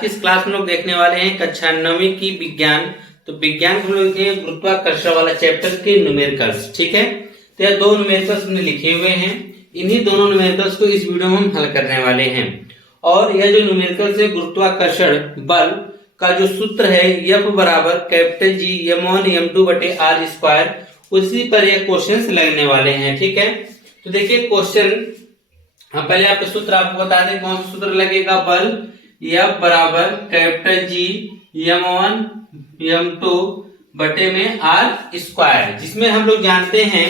की इस क्लास में लोग देखने वाले हैं कक्षा 9वीं की विज्ञान। तो विज्ञान हम लोग देखेंगे गुरुत्वाकर्षण वाला चैप्टर के न्यूमेरिकल्स। ठीक है, तो यह दो न्यूमेरिकल्स हमने लिखे हुए हैं, इन्हीं दोनों न्यूमेरिकल्स को इस वीडियो में हम हल करने वाले हैं। और यह जो न्यूमेरिकल्स है गुरुत्वाकर्षण बल का जो सूत्र है F बराबर कैपिटल G m1 m2 बटे r स्क्वायर, उसी पर यह क्वेश्चंस लगने वाले हैं। ठीक है, तो देखिए क्वेश्चन, हम पहले आपको सूत्र आपको बता दें कौन सा सूत्र लगेगा। बल F बराबर कैपिटल G m1 m2 बटे में r स्क्वायर, जिसमें हम लोग जानते हैं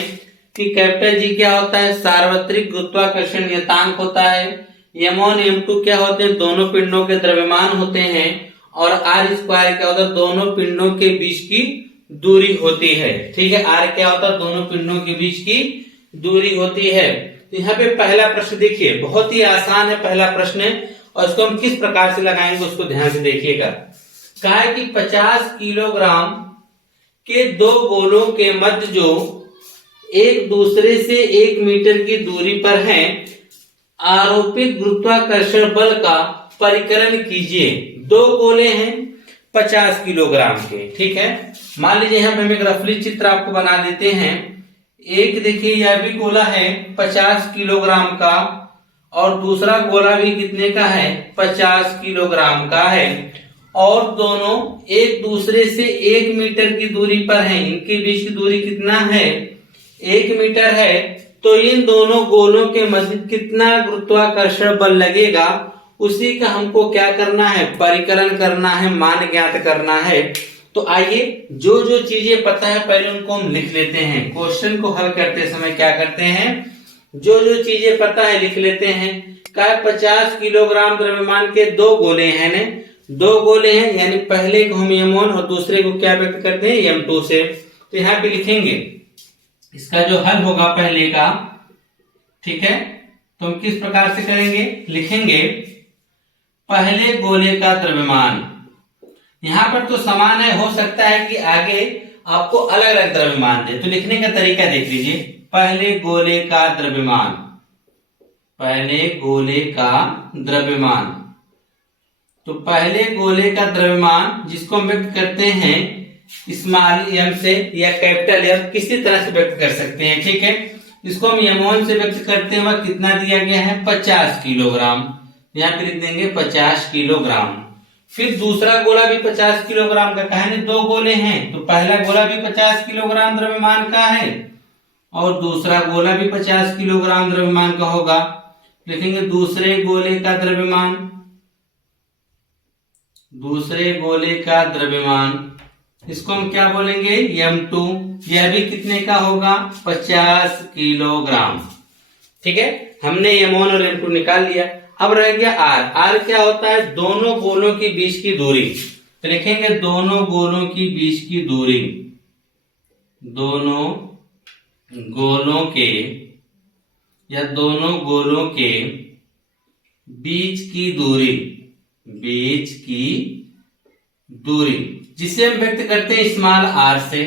कि कैपिटल G क्या होता है, सार्वत्रिक गुरुत्वाकर्षण नियतांक होता है। m1 m2 क्या होते हैं, दोनों पिंडों के द्रव्यमान होते हैं। और r स्क्वायर क्या होता है, दोनों पिंडों के बीच की दूरी होती है। ठीक है, r क्या होता है, दोनों पिंडों के बीच की दूरी होती है। तो यहाँ पे पहला प्रश्न देखिए, बहुत ही आसान है पहला प्रश्न है, और इसको हम किस प्रकार से लगाएंगे उसको ध्यान से देखिएगा। कहा है कि 50 किलोग्राम के दो गोलों के मध्य जो एक दूसरे से 1 मीटर की दूरी पर हैं, आरोपित गुरुत्वाकर्षण बल का परिकलन कीजिए। दो गोले हैं 50 किलोग्राम के। ठीक है, मान लीजिए यहाँ पे हम एक रफली चित्र आपको बना देते हैं। एक देखिए यह भी गोला है 50 किलोग्राम का, और दूसरा गोला भी कितने का है, 50 किलोग्राम का है, और दोनों एक दूसरे से 1 मीटर की दूरी पर हैं। इनके बीच की दूरी कितना है, 1 मीटर है। तो इन दोनों गोलों के मध्य कितना गुरुत्वाकर्षण बल लगेगा, उसी का हमको क्या करना है, परिकलन करना है, मान ज्ञात करना है। तो आइए जो जो चीजें पता है पहले उनको हम लिख लेते हैं। क्वेश्चन को हल करते समय क्या करते हैं, जो जो चीजें पता है लिख लेते हैं। क्या 50 किलोग्राम द्रव्यमान के दो गोले हैं ने, दो गोले हैं, यानी पहले को हम m1 और दूसरे को क्या व्यक्त करते हैं, m2 से। तो यहाँ पे लिखेंगे इसका जो हल होगा पहले का। ठीक है, तो हम किस प्रकार से करेंगे, लिखेंगे पहले गोले का द्रव्यमान। यहां पर तो समान है, हो सकता है कि आगे आपको अलग अलग द्रव्यमान दे, तो लिखने का तरीका देख लीजिए। पहले गोले का द्रव्यमान, पहले गोले का द्रव्यमान। तो पहले गोले का द्रव्यमान जिसको हम व्यक्त करते हैं स्मॉल m से या कैपिटल M, किसी तरह से व्यक्त कर सकते हैं। ठीक है, इसको हम m1 से व्यक्त करते हैं, वह कितना दिया गया है, 50 किलोग्राम। यहाँ पे लिख देंगे 50 किलोग्राम। फिर दूसरा गोला भी 50 किलोग्राम का है, दो गोले हैं, तो पहला गोला भी 50 किलोग्राम द्रव्यमान का है, और दूसरा गोला भी 50 किलोग्राम द्रव्यमान का होगा। लिखेंगे दूसरे गोले का द्रव्यमान, दूसरे गोले का द्रव्यमान, इसको हम क्या बोलेंगे, m2। यह भी कितने का होगा, 50 किलोग्राम। ठीक है, हमने m1 और m2 निकाल लिया। अब रह गया r क्या होता है, दोनों गोलों के बीच की दूरी। तो लिखेंगे दोनों गोलों की बीच की दूरी, दोनों गोलों के या दोनों गोलों के बीच की दूरी, बीच की दूरी जिसे हम व्यक्त करते हैं स्मॉल r से,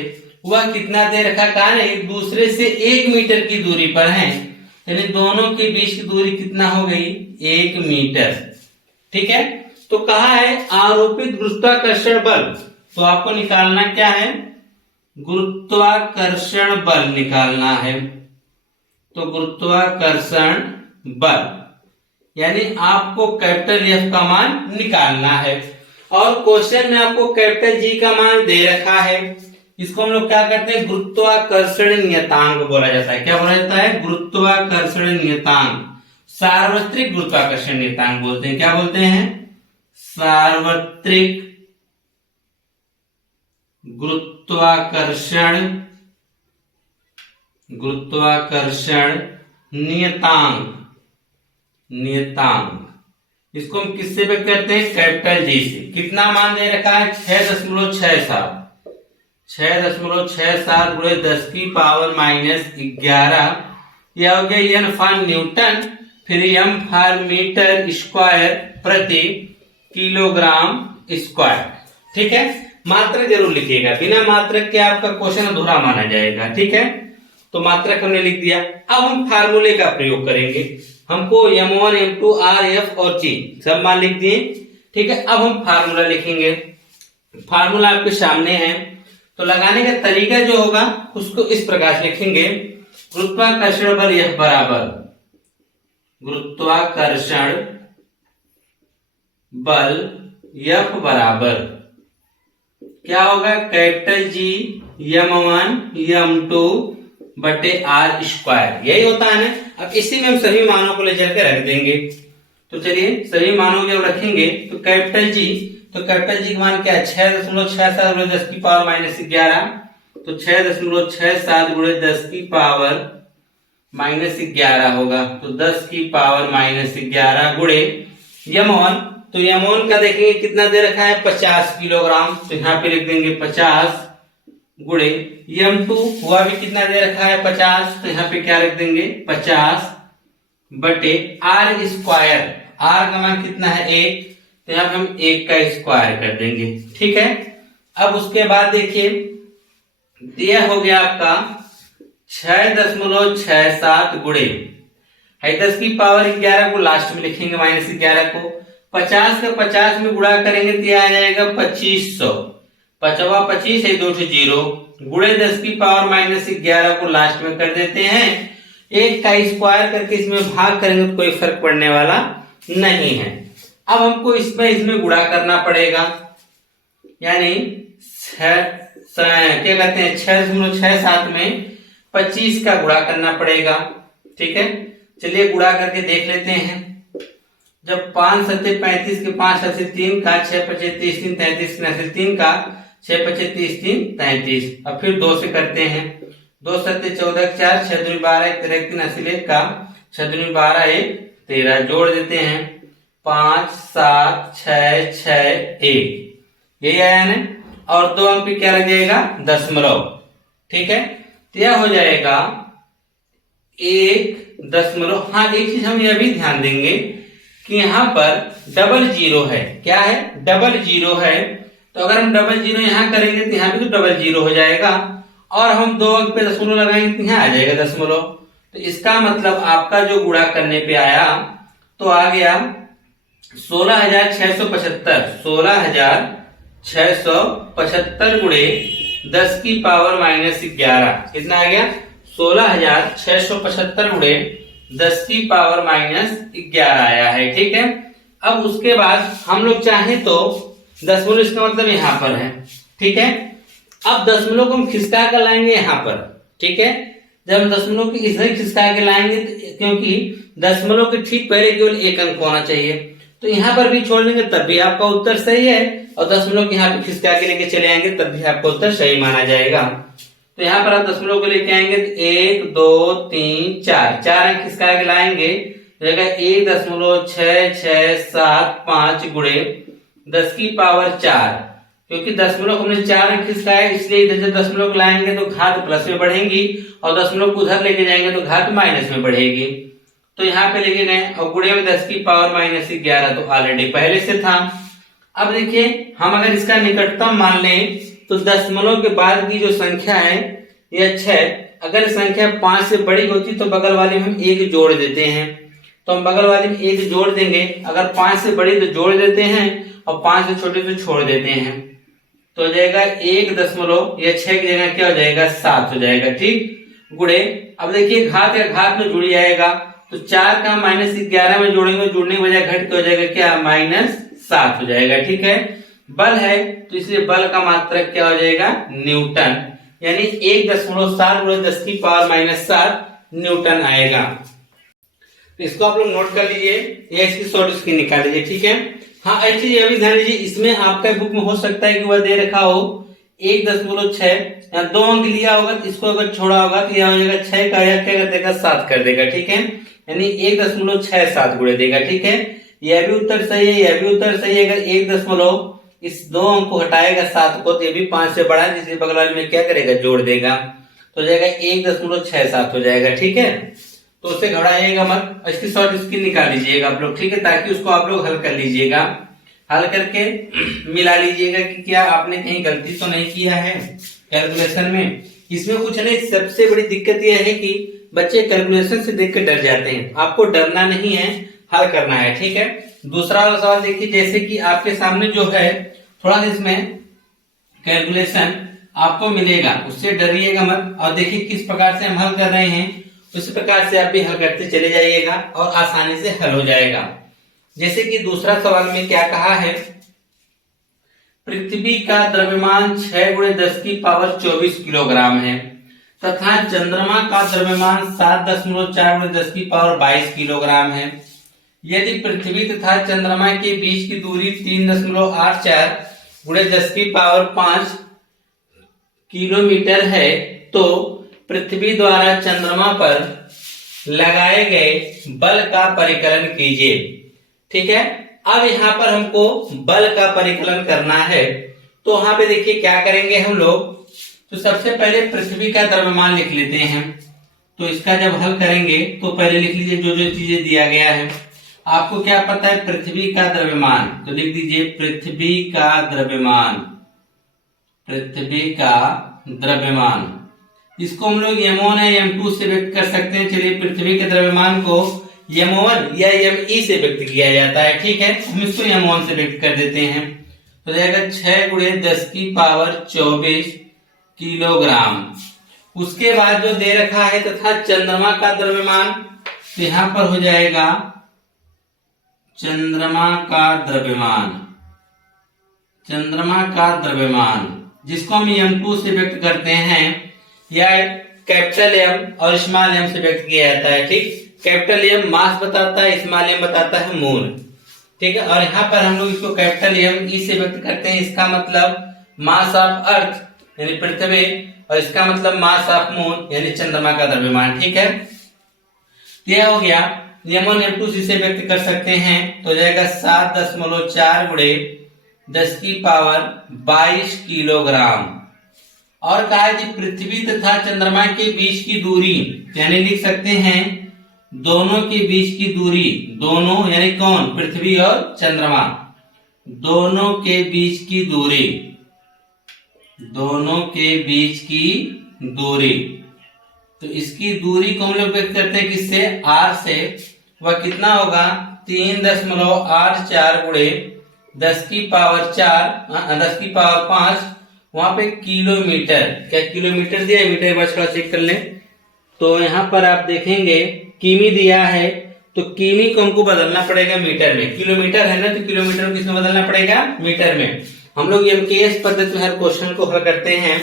वह कितना दे रखा, कहा है एक दूसरे से 1 मीटर की दूरी पर है, यानी दोनों के बीच की दूरी कितना हो गई, 1 मीटर। ठीक है, तो कहा है आरोपित गुरुत्वाकर्षण बल, तो आपको निकालना क्या है, गुरुत्वाकर्षण बल निकालना है। तो गुरुत्वाकर्षण बल यानी आपको कैपिटल F का मान निकालना है, और क्वेश्चन में आपको कैपिटल G का मान दे रखा है। इसको हम लोग क्या करते हैं, गुरुत्वाकर्षण नियतांक बोला जाता है। क्या बोला जाता है, गुरुत्वाकर्षण नियतांक, सार्वत्रिक गुरुत्वाकर्षण नियतांक बोलते हैं। क्या बोलते हैं, सार्वत्रिक गुरुत्वाकर्षण, गुरुत्वाकर्षण नियतांक, नियतांक। इसको हम किससे व्यक्त करते हैं, कैपिटल G से। कितना मान दे रखा है, 6.67, 6.67 गुणे 10 की पावर -11। यह हो गया n फॉर न्यूटन, फिर m फॉर मीटर स्क्वायर प्रति किलोग्राम स्क्वायर। ठीक है, मात्रक जरूर लिखिएगा, बिना मात्रक के आपका क्वेश्चन अधूरा माना जाएगा। ठीक है, तो मात्रक हमने लिख दिया। अब हम फार्मूले का प्रयोग करेंगे। हमको m1 m2 r f और g सब मान लिख दिए। ठीक है, अब हम फार्मूला लिखेंगे। फार्मूला आपके सामने है, तो लगाने का तरीका जो होगा उसको इस प्रकार से लिखेंगे। गुरुत्वाकर्षण बल F बराबर गुरुत्वाकर्षण बल F बराबर क्या होगा, कैपिटल G m1 m2 बटे r स्क्वायर, यही होता है ना। अब इसी में हम सभी मानों को ले चल के रख देंगे। तो चलिए सभी मानों को जब रखेंगे तो कैपिटल G का मान क्या है, 6.67 गुणे 10 की पावर माइनस 11। तो 6.67 गुणे 10 की पावर माइनस 11 होगा। तो 10 की पावर माइनस 11 गुणे यम1, तो यम1 का देखेंगे कितना दे रखा है, 50 किलोग्राम। तो यहाँ पे लिख देंगे 50 गुणे यम2 हुआ भी कितना दे रखा है, 50। तो यहाँ पे क्या लिख देंगे, 50 बटे आर स्क्वायर। आर का मान कितना है, 1। तो यहाँ पे हम 1 का स्क्वायर कर देंगे। ठीक है, अब उसके बाद देखिए दिया हो गया आपका 6.67 गुणे 10 की पावर 11 को लास्ट में लिखेंगे माइनस 11 को। 50 का 50 में गुणा करेंगे तो यह आ जाएगा 2500। 25 है 2 0 गुणे 10 की पावर माइनस 11 को लास्ट में कर देते हैं। 1 का स्क्वायर करके इसमें भाग करेंगे तो कोई फर्क पड़ने वाला नहीं है। अब हमको इसमें गुणा करना पड़ेगा, यानी क्या कहते हैं 6.67 में 25 का गुणा करना पड़ेगा। ठीक है, चलिए गुणा करके देख लेते हैं। जब 5 सत्ते 35 के 5 सत्ते 3 का 6 पचे 30 3 33 3 का 6 पचे 30 3 33। अब फिर 2 से करते हैं। 2 सत्ते 14 4 6 दूनी 12 1 3 अस्सी का 6 दूनी 12 1 13 जोड़ देते हैं। 5 7 6 6 1 यही आया ना। और 2 अंक पे क्या लग जाएगा, दशमलव। ठीक है, तो यह हो जाएगा 1 हाँ, एक चीज हम यह भी ध्यान देंगे कि यहाँ पर डबल जीरो है। क्या है, डबल जीरो है। तो अगर हम डबल जीरो यहाँ करेंगे तो यहाँ भी तो डबल जीरो हो जाएगा, और हम 2 अंक पे दशमलव लगाएंगे तो यहाँ आ जाएगा दशमलव। तो इसका मतलब आपका जो गुणा करने पे आया तो आ गया 16,675। 16,675 गुणे 10 की पावर माइनस 11 कितना आ गया, 16,675 गुणे 10 की पावर माइनस 11 आया है। ठीक है, अब उसके बाद हम लोग चाहें तो दशमलव, इसका मतलब यहाँ पर है। ठीक है, अब दशमलव को हम खिसका कर लाएंगे यहाँ पर। ठीक है, जब हम दशमलव की इधर खिसका के लाएंगे क्योंकि दशमलव के ठीक पहले केवल 1 अंक होना चाहिए, तो यहाँ पर भी छोड़ देंगे तब भी आपका उत्तर सही है, और दशमलव के यहाँ पे खिसका के लेके चले आएंगे तब भी आपका उत्तर सही माना जाएगा। तो यहाँ पर आप दशमलव को लेके आएंगे तो 1 2 3 4 अंक खिसका के लाएंगे, रहेगा 1.6675 गुणे 10 की पावर 4। क्योंकि दशमलव हमने 4 अंक खिसकाया, इसलिए इधर से दशमलव को लाएंगे तो घात प्लस में बढ़ेंगी, और दशमलव को उधर लेके जाएंगे तो घात माइनस में बढ़ेगी। तो यहाँ पे लेके गए और गुणे में 10 की पावर माइनस 11 तो ऑलरेडी पहले से था। अब देखिए हम अगर इसका निकटतम मान लें तो दशमलव के बाद की जो संख्या है यह 6, अगर संख्या 5 से बड़ी होती तो बगल वाले में हम 1 जोड़ देते हैं। तो हम बगल वाले में 1 जोड़ देंगे, अगर 5 से बड़ी तो जोड़ देते हैं और 5 से छोटे तो छोड़ देते हैं। तो हो जाएगा 1 दशमलव, यह 6 की जगह क्या हो जाएगा, 7 हो जाएगा। ठीक, गुणे अब देखिए घात या घात में जुड़ जाएगा, तो 4 का माइनस 11 में जोड़ेंगे, जुड़ने की वजह घट के हो जाएगा क्या, -7 हो जाएगा। ठीक है, बल है तो इसलिए बल का मात्रक क्या हो जाएगा, न्यूटन, यानी 1.7 गुणे 10 की पावर -7 न्यूटन आएगा। तो इसको आप लोग नोट कर लीजिए, या इसकी शॉर्ट इसकी निकाल लीजिए। ठीक है, हाँ एक चीज ये भी ध्यान दीजिए, इसमें आपका बुक में हो सकता है कि वह दे रखा हो 1.6 या 2 अंक लिया होगा, तो इसको अगर छोड़ा होगा तो यह हो जाएगा 6 का या क्या कर देगा, 7 कर देगा। ठीक है, यानी 1.67 गुणे देगा। ठीक है, यह भी उत्तर सही है, यह भी उत्तर सही है। अगर 1 दशमलव इस 2 अंक को हटाएगा 7 को, तो ये भी 5 से बड़ा है, जिसके बगल वाले में क्या करेगा, जोड़ देगा, तो हो जाएगा 1.67 हो जाएगा। ठीक है, तो उससे घबराइएगा मत, इसकी शॉर्ट इसकी निकाल लीजिएगा आप लोग। ठीक है, ताकि उसको आप लोग हल कर लीजिएगा, हल करके मिला लीजिएगा कि क्या आपने कहीं गलती तो नहीं किया है कैलकुलेशन में। इसमें कुछ नहीं, सबसे बड़ी दिक्कत यह है कि बच्चे कैलकुलेशन से देख कर डर जाते हैं। आपको डरना नहीं है, हल करना है। ठीक है, दूसरा वाला सवाल देखिए, जैसे कि आपके सामने जो है थोड़ा सा इसमें कैलकुलेशन आपको मिलेगा, उससे डरिएगा मत और देखिए किस प्रकार से हम हल कर रहे हैं, उसी प्रकार से आप भी हल करते चले जाइएगा और आसानी से हल हो जाएगा। जैसे कि दूसरा सवाल में क्या कहा है, पृथ्वी का द्रव्यमान 6 × 10 की पावर 24 किलोग्राम है तथा चंद्रमा का द्रव्यमान 7.4 × 10 की पावर 22 किलोग्राम है। यदि पृथ्वी तथा चंद्रमा के बीच की दूरी 3.84 × 10 की पावर 5 किलोमीटर है तो पृथ्वी द्वारा चंद्रमा पर लगाए गए बल का परिकलन कीजिए। ठीक है, अब यहाँ पर हमको बल का परिकलन करना है, तो वहां पे देखिए क्या करेंगे हम लोग। तो सबसे पहले पृथ्वी का द्रव्यमान लिख लेते हैं। तो इसका जब हल करेंगे तो पहले लिख लीजिए जो जो चीजें दिया गया है। आपको क्या पता है, पृथ्वी का द्रव्यमान, तो लिख दीजिए पृथ्वी का द्रव्यमान, पृथ्वी का द्रव्यमान। इसको हम लोग m1 या m2 से व्यक्त कर सकते हैं। चलिए, पृथ्वी के द्रव्यमान को m1 या me से व्यक्त किया जाता है। ठीक है, हम इसको m1 से व्यक्त कर देते हैं, तो जाएगा 6 × 10 की पावर 24 किलोग्राम। उसके बाद जो दे रखा है तथा चंद्रमा का द्रव्यमान, तो यहां पर हो जाएगा चंद्रमा का द्रव्यमान, चंद्रमा का द्रव्यमान जिसको हम m2 से व्यक्त करते हैं, या कैपिटल M और स्मॉल m से व्यक्त किया जाता है। ठीक, कैपिटल M मास बताता है, स्मॉल m बताता है मूल। ठीक है, और यहाँ पर हम लोग इसको कैपिटल M E से व्यक्त करते हैं। इसका मतलब मास ऑफ अर्थ यानी पृथ्वी, और इसका मतलब मास ऑफ मून यानी चंद्रमा का द्रव्यमान। ठीक है, यह हो गया। m1 m2 से व्यक्त कर सकते हैं, तो जाएगा 7.4 × 10 की पावर 22 किलोग्राम। और कहा कि पृथ्वी तथा चंद्रमा के बीच की दूरी, यानी लिख सकते हैं दोनों के बीच की दूरी, दोनों यानी कौन, पृथ्वी और चंद्रमा, दोनों के बीच की दूरी, दोनों के बीच की दूरी। तो इसकी दूरी को हम लोग व्यक्त करते हैं किससे, r से। वह कितना होगा, 3.84 × 10 की पावर 4 10 की पावर 5, वहां पे किलोमीटर, क्या किलोमीटर दिया है, मीटर बस थोड़ा चेक कर लें। तो यहाँ पर आप देखेंगे किमी दिया है, तो किमी को हमको बदलना पड़ेगा मीटर में। किलोमीटर है ना, तो किलोमीटर को किसमें बदलना पड़ेगा, मीटर में। हम लोग एमकेएस पद्धति में हर क्वेश्चन को हल करते हैं।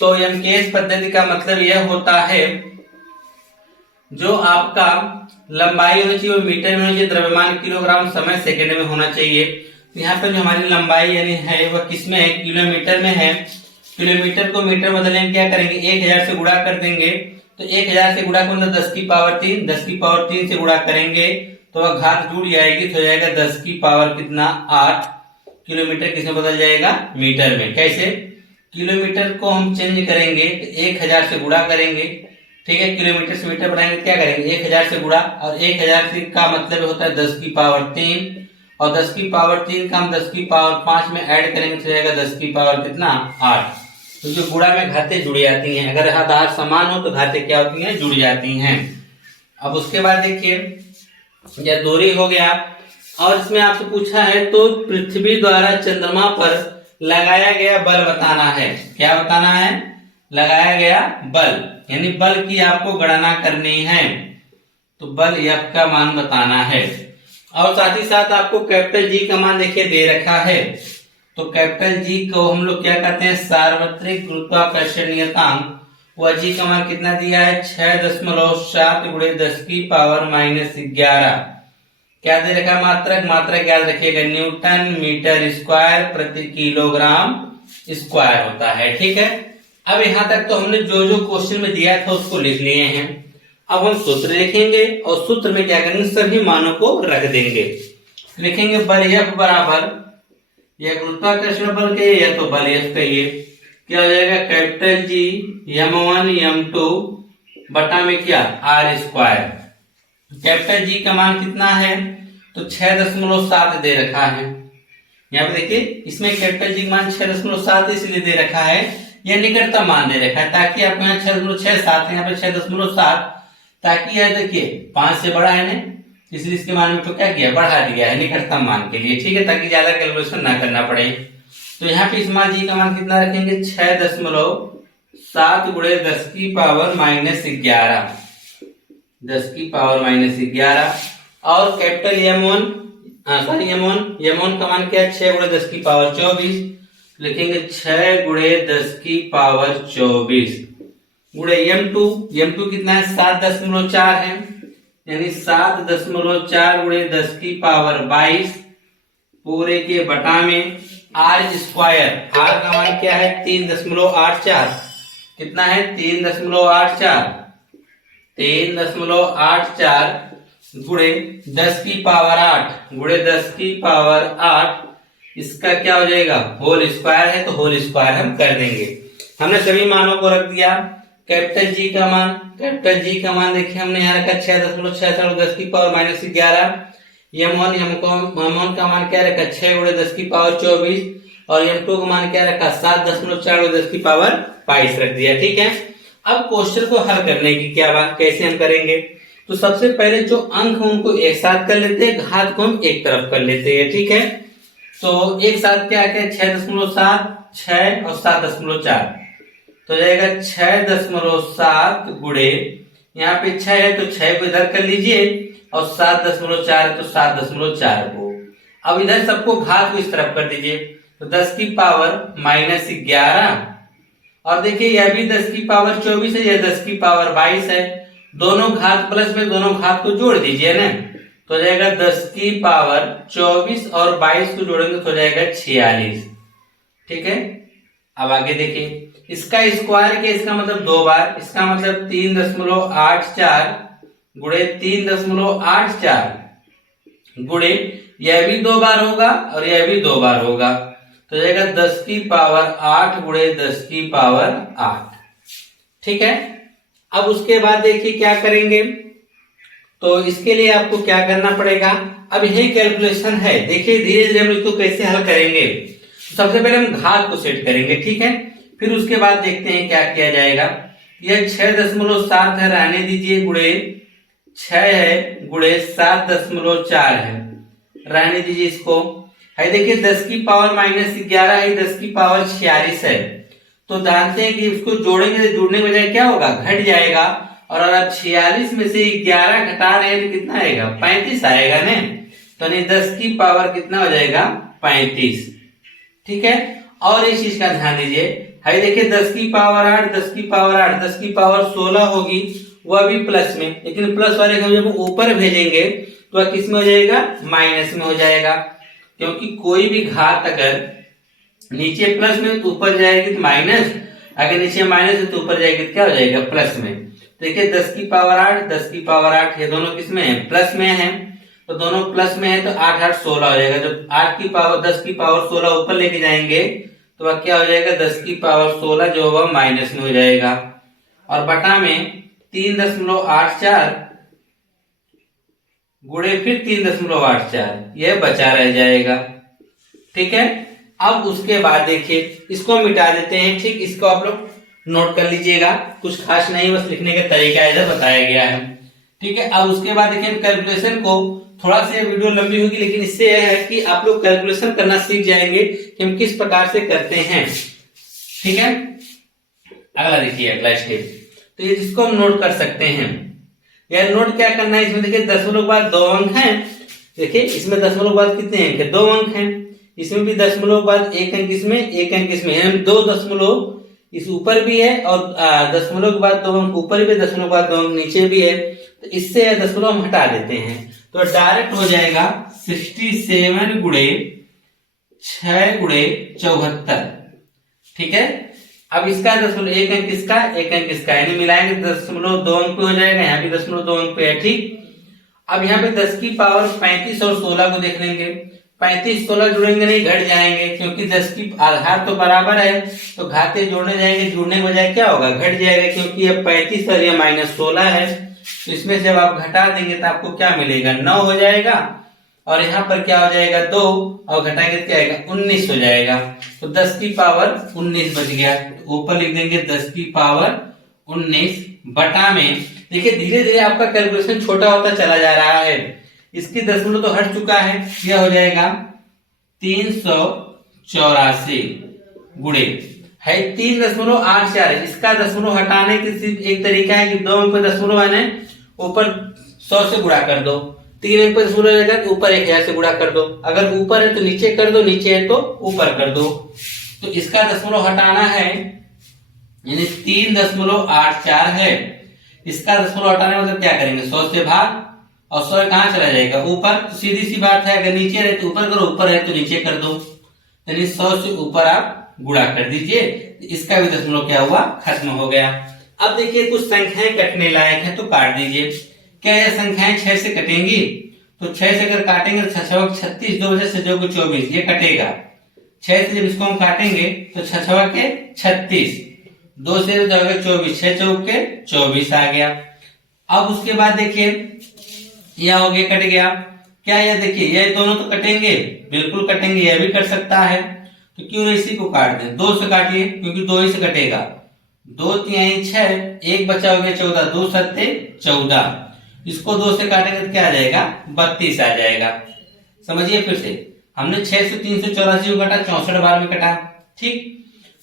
तो एमकेएस पद्धति का मतलब यह होता है, जो आपका लंबाई होनी चाहिए वो मीटर में होनी चाहिए, द्रव्यमान किलोग्राम, समय सेकंड में होना चाहिए। यहाँ पे जो हमारी लंबाई यानी है वह किसमें है, किलोमीटर में है। किलोमीटर को मीटर बदलने क्या करेंगे, 1000 से गुणा कर देंगे। तो 1000 से गुणा करेंगे 10 की पावर 3, 10 की पावर 3 से गुणा करेंगे तो वह घात जुड़ जाएगी, तो जाएगा 10 की पावर कितना, 8। किलोमीटर किसमें बदल जाएगा, मीटर में। कैसे, किलोमीटर को हम चेंज करेंगे तो 1000 से गुणा करेंगे। ठीक है, किलोमीटर से मीटर बनाएंगे क्या करेंगे, 1000 से गुणा, और 1000 का मतलब होता है 10 की पावर 3, और 10 की पावर 3 का हम 10 की पावर 5 में ऐड करेंगे तो जाएगा 10 की पावर कितना, 8। तो जो गुणा में घातें जुड़ जाती हैं, अगर आधार समान हो तो घातें क्या होती हैं, जुड़ जाती हैं। अब उसके बाद देखिए, यह दूरी हो गया, और इसमें आपसे पूछा है तो पृथ्वी द्वारा चंद्रमा पर लगाया गया बल बताना है। क्या बताना है, लगाया गया बल, यानी बल की आपको गणना करनी है। तो बल F का मान बताना है, और साथ ही साथ आपको कैपिटल G का मान देखिए दे रखा है। तो कैपिटल G को हम लोग क्या कहते हैं, सार्वत्रिक गुरुत्वाकर्षण नियतांक। वह G का मान कितना दिया है, 6.7 × 10 की पावर -11। क्या दे रखा है, मात्रक, मात्रक याद रखिएगा, न्यूटन मीटर स्क्वायर प्रति किलोग्राम स्क्वायर होता है। ठीक है, अब यहाँ तक तो हमने जो जो क्वेश्चन में दिया था उसको लिख लिए हैं। अब हम सूत्र लिखेंगे, और सूत्र में क्या करेंगे, सभी मानों को रख देंगे। लिखेंगे बल F बराबर, या गुरुत्वाकर्षण बल कहिए या तो बल F कहिए, क्या हो जाएगा, कैपिटल G m1 m2 बटा में क्या, r²। कैपिटल G का मान कितना है, तो 6.7 दे रखा है। यहाँ पे देखिए, इसमें कैपिटल G का मान 6.7 इसलिए दे रखा है, यह निकटतम मान दे रखा है, ताकि आपको यहाँ 6.67 यहाँ पे 6.7, ताकि यह देखिए 5 से बड़ा है ना, इसलिए इसके मान में तो क्या किया, बढ़ा दिया है निकटतम मान के लिए, ठीक है, ताकि ज्यादा कैलकुलेशन ना करना पड़े। तो यहाँ पे इस मान जी का मान कितना रखेंगे, 6.7 गुणे 10 की पावर -11, 10 की पावर -11। और कैपिटल M1 M1 का मान क्या है, 6 गुणे 10 की पावर 24, लिखेंगे 6 गुणे 10 की पावर 24 गुणे M2 कितना है, 7.4 है, यानी 7.4 गुणे 10 की पावर 22 पूरे के बटा में R स्क्वायर, R का मान क्या है 3.84, कितना है 3.84 गुणे 10 की पावर 8 गुणे 10 की पावर 8, इसका क्या हो जाएगा, होल स्क्वायर है तो होल स्क्वायर हम कर देंगे। हमने सभी मानों को रख दिया। कैपिटल जी का मान देखिए हमने यहाँ रखा 6.6 10 की पावर -11। M1 का मान क्या रखा, 6 गुणे 10 की पावर 24, और M2 का मान क्या रखा, 7.4 गुणे 10 की पावर 22 रख दिया, ठीक है। अब क्वेश्चन को हल करने की क्या बात, कैसे हम करेंगे, तो सबसे पहले जो अंक है उनको एक साथ कर लेते हैं, घात को हम एक तरफ कर लेते हैं, ठीक है। तो एक साथ क्या है, 6.7 6 और 7.4, तो जाएगा 6.7 गुणे, यहाँ पे 6 है तो 6 को इधर कर लीजिए, और 7.4 है तो 7.4 को, अब इधर सबको घात को इस तरफ कर दीजिए, तो 10 की पावर -11, और देखिए यह भी 10 की पावर 24 है, यह 10 की पावर 22 है, दोनों घात प्लस में दोनों घात को जोड़ दीजिए ना, तो जाएगा 10 की पावर 24 और 22 को जोड़ेंगे तो जाएगा 46, ठीक है। अब आगे देखिए, इसका स्क्वायर के इसका मतलब 2 बार, इसका मतलब 3.84 गुणे 3.84 गुणे यह भी 2 बार होगा और यह भी 2 बार होगा, तो जाएगा 10 की पावर 8 गुणे 10 की पावर 8, ठीक है। अब उसके बाद देखिए क्या करेंगे, तो इसके लिए आपको क्या करना पड़ेगा, अब यही कैलकुलेशन है, देखिए धीरे धीरे हम इसको कैसे हल करेंगे। सबसे पहले हम घात को सेट करेंगे, ठीक है, फिर उसके बाद देखते हैं क्या किया जाएगा। यह 6.7 है, रहने दीजिए, गुणे 6 है गुणे 7.4 है, रहने दीजिए इसको। है देखिए 10 की पावर -11 है, 10 की पावर 46 है, तो जानते हैं कि इसको जोड़ेंगे तो जुड़ने की बजाय क्या होगा, घट जाएगा, और अगर आप 46 में से 11 घटा रहे हैं तो कितना आएगा, 35 आएगा ना, तो नहीं 10 की पावर कितना हो जाएगा, 35, ठीक है। और इस चीज का ध्यान दीजिए, है देखिए 10 की पावर 8 10 की पावर 8 10 की पावर 16 होगी, वह भी प्लस में, लेकिन प्लस वाले को जब ऊपर भेजेंगे तो वह किस में हो जाएगा, माइनस में हो जाएगा, क्योंकि कोई भी घात अगर नीचे प्लस में तो ऊपर जाएगी तो माइनस, अगर नीचे माइनस है तो ऊपर जाएगी तो क्या हो जाएगा, प्लस में। देखिए 10 की पावर 8 10 की पावर 8 ये दोनों किस में है, प्लस में है, तो दोनों प्लस में है, तो 8 8 16 हो जाएगा। जब 8 की पावर 10 की पावर 16 ऊपर लेके जाएंगे तो वह क्या हो जाएगा, 10 की पावर 16 जो होगा माइनस में हो जाएगा, और बटा में 3.84 गुणे फिर 3.84 यह बचा रह जाएगा, ठीक है। अब उसके बाद देखिए इसको मिटा देते हैं, ठीक, इसको आप लोग नोट कर लीजिएगा, कुछ खास नहीं, बस लिखने का तरीका इधर बताया गया है, ठीक है। अब उसके बाद देखिए कैलकुलेशन को, थोड़ा सा वीडियो लंबी होगी लेकिन इससे यह है कि आप लोग कैलकुलेशन करना सीख जाएंगे कि हम किस प्रकार से करते हैं, ठीक है। अगला देखिए, अगला स्टेप, तो ये जिसको हम नोट कर सकते हैं, यार नोट क्या करना है, इसमें देखिए दशमलव के बाद 2 अंक हैं, देखिए इसमें दशमलव के बाद कितने अंक है, 2 अंक हैं, इसमें भी दशमलव के बाद 1 अंक इसमें 1 अंक इसमें, यानी 2 दशमलव इस ऊपर भी है, और दशमलव के बाद 2 अंक ऊपर भी, दशमलव के बाद 2 अंक नीचे भी है, तो इससे दशमलव हम हटा देते हैं, तो डायरेक्ट हो जाएगा 67 गुणे 6 गुणे 74, ठीक है। अब इसका दशमलव 1 अंक इसका 1 अंक इसका, यानी मिलाएंगे दशमलव 2 अंक पे हो जाएगा, यहाँ भी दशमलव 2 अंक पे है, ठीक। अब यहाँ पे 10 की पावर 35 और 16 को देख लेंगे, 35 16 जुड़ेंगे नहीं, घट जाएंगे, क्योंकि 10 की आधार तो बराबर है, तो घाते जोड़ने जाएंगे, जुड़ने के बजाय क्या होगा, घट जाएगा, क्योंकि ये 35 और ये -16 है, तो इसमें जब आप घटा देंगे तो आपको क्या मिलेगा, 9 हो जाएगा, और यहाँ पर क्या हो जाएगा 2, और घटाएंगे तो क्या आएगा 19 हो जाएगा, तो 10 की पावर 19 बच गया, तो ऊपर लिख देंगे 10 की पावर 19 बटा में, देखिए धीरे धीरे आपका कैलकुलेशन छोटा होता चला जा रहा है, इसकी दशमलव तो हट चुका है, यह हो जाएगा 384 गुणे है 3.84 है। इसका दशमलव हटाने की सिर्फ एक तरीका है कि 2 अंक पे दशमलव है ऊपर 100 से गुणा कर दो, 3 अंक पे दशमलव रहेगा तो ऊपर 1000 से गुणा कर दो, अगर ऊपर है तो नीचे कर दो, नीचे है तो ऊपर कर दो। तो इसका दशमलव हटाना है, यानी 3.84 है, इसका दशमलव हटाने मतलब क्या करेंगे, 100 से भाग, और 100 कहां चला जाएगा ऊपर, तो सीधी सी बात है, अगर नीचे रहे तो ऊपर करो, ऊपर है तो नीचे कर दो, यानी 100 से ऊपर आप गुणा कर दीजिए। इसका भी दशमलव क्या हुआ, खत्म हो गया। अब देखिए कुछ संख्याएं कटने लायक है तो काट दीजिए। क्या यह संख्याएं 6 से कटेंगी, तो 6 से अगर काटेंगे तो 6 36, 2 से 6 को 24, ये कटेगा। 6 से जब इसको हम काटेंगे तो 6 के 36, 2 से जाओगे 24, 6 चौक के 24 आ गया। अब उसके बाद देखिए यह हो गया, कट गया। क्या यह देखिए यह दोनों तो कटेंगे, बिल्कुल कटेंगे, यह भी कट सकता है, तो क्यों नहीं इसी को काट दें, 2 से काटिए क्योंकि 2 ही से कटेगा, 2 3 6, 1 बचा हो गया 14, 2 7 14, इसको 2 से काटेंगे तो क्या आ जाएगा, 32 आ जाएगा। समझिए फिर से, हमने 6 से 384 को काटा, 64 बार में कटा, ठीक।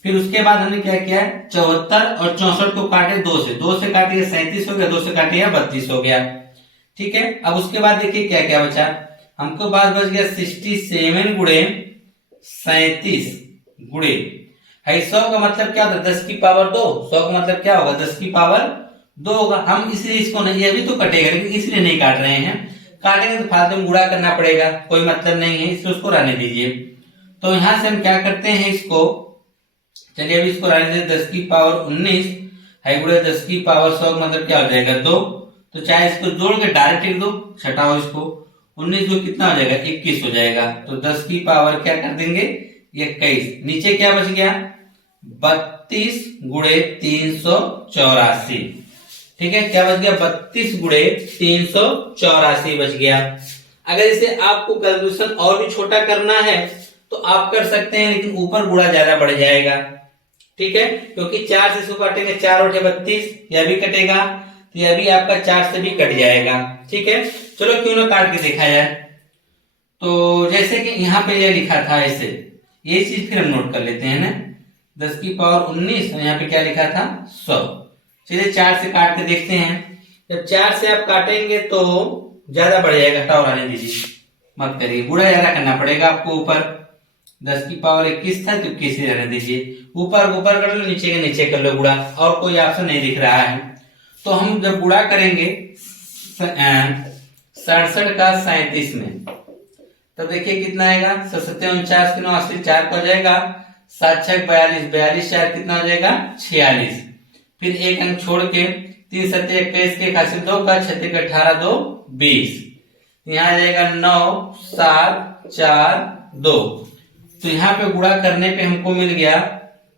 फिर उसके बाद हमने क्या किया, 74 और 64 को काटे 2 से, 2 से काटिए 37 हो गया, 2 से काटिए 32 हो गया, ठीक है। अब उसके बाद देखिए क्या क्या बचा, हमको बाद बच गया 67 गुणे 37 गुणे है 100 का मतलब क्या होता है, 10 की पावर 2, 100 का मतलब क्या होगा, 10 की पावर 2 होगा। हम इसलिए इसको नहीं, ये भी तो कटेगा लेकिन इसलिए नहीं काट रहे हैं, काटेंगे तो फालतू में गुणा करना पड़ेगा, कोई मतलब नहीं है, इसलिए उसको रहने दीजिए। तो यहां से हम क्या करते हैं इसको, चलिए अभी इसको रहने दीजिए, 10 की पावर 19 है गुणे 10 की पावर 100 का मतलब क्या हो जाएगा 2, तो चाहे इसको जोड़ के डायरेक्ट लिख दो, छटाओ इसको, 19 को कितना हो जाएगा 21 हो जाएगा, तो 10 की पावर क्या कर देंगे 21, नीचे क्या बच गया 32 गुणे 384, ठीक है, क्या बच गया 32 गुणे 384 बच गया। अगर इसे आपको कैलकुलेशन और भी छोटा करना है तो आप कर सकते हैं, लेकिन ऊपर गुणा ज्यादा बढ़ जाएगा, ठीक है, क्योंकि 4 से इसको काटेंगे, 4 और 32, यह भी कटेगा, तो यह भी आपका 4 से भी कट जाएगा, ठीक है। चलो क्यों ना काट के देखा जाए। तो जैसे कि यहाँ पे यह लिखा था ऐसे, ये चीज फिर हम नोट कर लेते हैं ना, 10 की पावर 19 और यहाँ पे क्या लिखा था 100। चलिए 4 से काट के देखते हैं, जब 4 से आप काटेंगे तो ज्यादा बढ़ जाएगा, हटाओ रहने दीजिए, मत करिए, गुणा ज्यादा करना पड़ेगा आपको, ऊपर 10 की पावर 21 था तो 21 ही रहने दीजिए, ऊपर ऊपर कर लो, नीचे के नीचे कर लो गुणा, और कोई ऑप्शन नहीं दिख रहा है। तो हम जब गुणा करेंगे 67 का 37 में, तब देखिए कितना आएगा, 67 49 की 89 4 का हो जाएगा, 7 6 42, 42 4 कितना हो जाएगा 46, फिर एक अंक छोड़ के 3 7 21 के 2 का 6 18 2 20, यहाँ आ जाएगा 9 7 4 2, तो यहाँ पे गुणा करने पे हमको मिल गया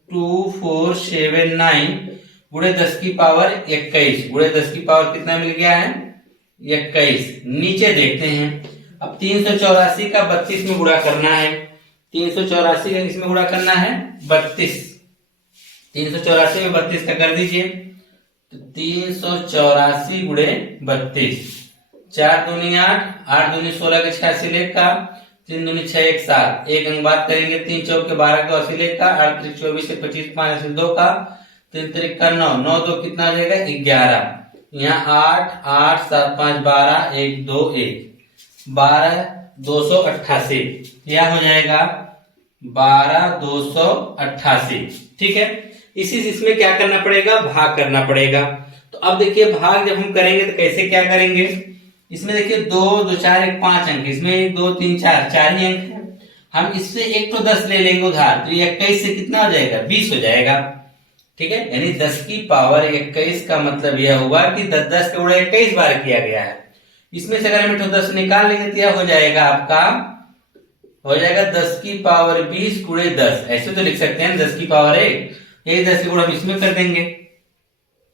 2479 गुणे 10 की पावर 21, गुणे 10 की पावर कितना मिल गया है 21। नीचे देखते हैं, अब 384 का 32 में गुणा करना है, 384 का किसमें गुणा करना है 32, 384 में 32 का कर दीजिए, तो 384 गुणे 32, 4 दूनी 8, 8 दूनी 16 के 86 लेख का, 3 दूनी 6 1 7, एक अंक बात करेंगे, 3 चौक के 12 का 80 लेख का, 8 3 24 से 25 5 2 का, 3 3 का 9, 9 2 कितना हो जाएगा 11, यहाँ 8 8 7 5 12 1 2 1 12 288, यह हो जाएगा 12 288, ठीक है। इसी इसमें क्या करना पड़ेगा, भाग करना पड़ेगा। तो अब देखिए भाग जब हम करेंगे तो कैसे क्या करेंगे, इसमें देखिए 2 2 4 1 5 अंक, इसमें 1 2 3 4 4 ही अंक है, हम इससे एक तो 10 ले लेंगे उधार, तो 21 से कितना हो जाएगा 20 हो जाएगा, ठीक है, यानी 10 की पावर 21 का मतलब यह हुआ कि 10 का गुणा 21 बार किया गया है। इसमें से अगर हम 10 निकाल लेंगे तो यह हो जाएगा आपका, हो जाएगा 10 की पावर 20 गुणे 10, ऐसे तो लिख सकते हैं 10 की पावर 1, यही 10 की गुणा हम इसमें कर देंगे,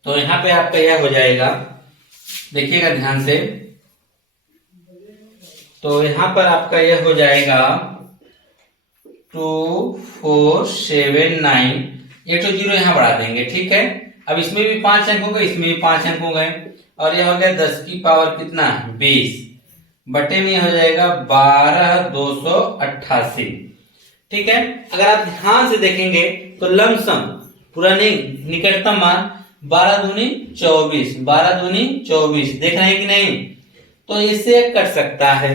तो यहाँ पे आपका यह हो जाएगा, देखिएगा ध्यान से, तो यहाँ पर आपका यह हो जाएगा 2479, एक तो जीरो यहाँ बढ़ा देंगे, ठीक है। अब इसमें भी 5 अंक हो गए, इसमें भी 5 अंक हो गए, और यह हो गया 10 की पावर कितना 20, बटे में हो जाएगा 12,288। ठीक है, अगर आप ध्यान से देखेंगे तो लमसम पूरा नहीं, निकटतम मान 12 दूनी 24, 12 दूनी 24 देख रहे हैं कि नहीं, तो इससे कट सकता है।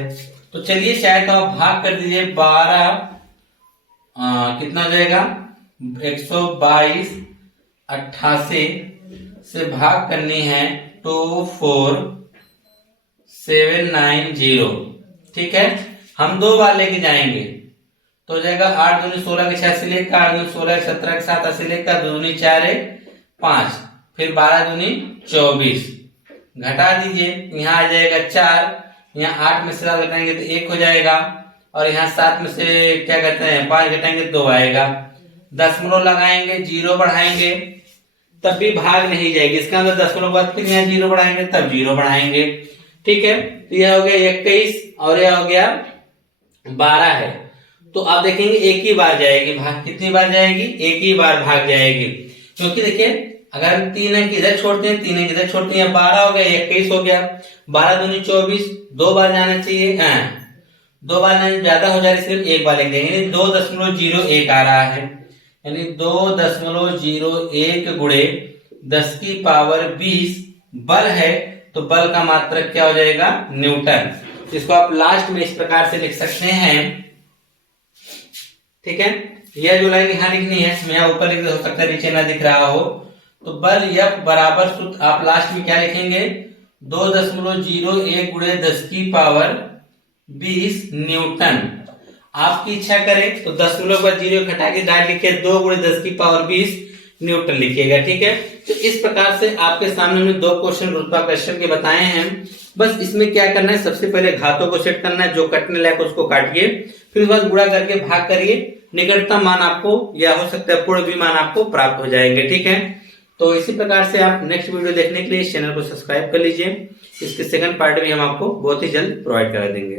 तो चलिए शायद तो आप भाग कर दीजिए 12 कितना हो जाएगा 122 88 से भाग करनी है 24790। ठीक है, हम 2 बार लेके जाएंगे तो हो जाएगा 8 दूनी 16 के 86 लेकर, 8 दूनी 16 के 17 के 87 लेकर, 2 दूनी 4 है 5, फिर 12 दूनी 24 घटा दीजिए, यहाँ आ जाएगा 4, यहाँ 8 में से 7 घटाएंगे तो 1 हो जाएगा, और यहाँ 7 में से क्या कहते हैं 5 घटाएंगे 2 आएगा। दशमलव लगाएंगे, 0 बढ़ाएंगे तब भी भाग नहीं जाएगी, इसका अंदर दशमलव बाद फिर यहाँ 0 बढ़ाएंगे तब 0 बढ़ाएंगे। ठीक है, तो यह हो गया 21 और यह हो गया 12 है। तो आप देखेंगे एक ही बार जाएगी भाग, कितनी बार जाएगी, एक ही बार भाग जाएगी, क्योंकि देखिए अगर हम 3 अंक इधर छोड़ते हैं 3 अंक इधर छोड़ते हैं, 12 हो गया 21 हो गया, 12 दूनी 24 2 बार जाना चाहिए, 2 बार नहीं ज्यादा हो जाए सिर्फ एक बार लेंगे, यानी 2.01 आ रहा है, यानी 2.01 गुणे 10 की पावर 20 बल है, तो बल का मात्रक क्या हो जाएगा न्यूटन। इसको आप लास्ट में इस प्रकार से लिख सकते हैं। ठीक है, यह जो लाइन यहाँ लिखनी है यहाँ ऊपर लिख हो सकता है नीचे ना दिख रहा हो, तो बल F बराबर सूत्र आप लास्ट में क्या लिखेंगे 2.01 गुणे 10 की पावर 20 न्यूटन। आपकी इच्छा करें तो दशमलव बाद 0 घटा के डायरेक्ट लिखिए 2 गुणे 10 की पावर 20 न्यूटन लिखिएगा। ठीक है, तो इस प्रकार से आपके सामने में 2 क्वेश्चन गुरुत्वाकर्षण के बताए हैं। बस इसमें क्या करना है, सबसे पहले घातों को सेट करना है, जो कटने लायक उसको काटिए, फिर उसके बाद गुणा करके भाग करिए, निकटतम मान आपको या हो सकता है पूर्ण भी मान आपको प्राप्त हो जाएंगे। ठीक है, तो इसी प्रकार से आप नेक्स्ट वीडियो देखने के लिए इस चैनल को सब्सक्राइब कर लीजिए। इसके सेकंड पार्ट भी हम आपको बहुत ही जल्द प्रोवाइड करा देंगे।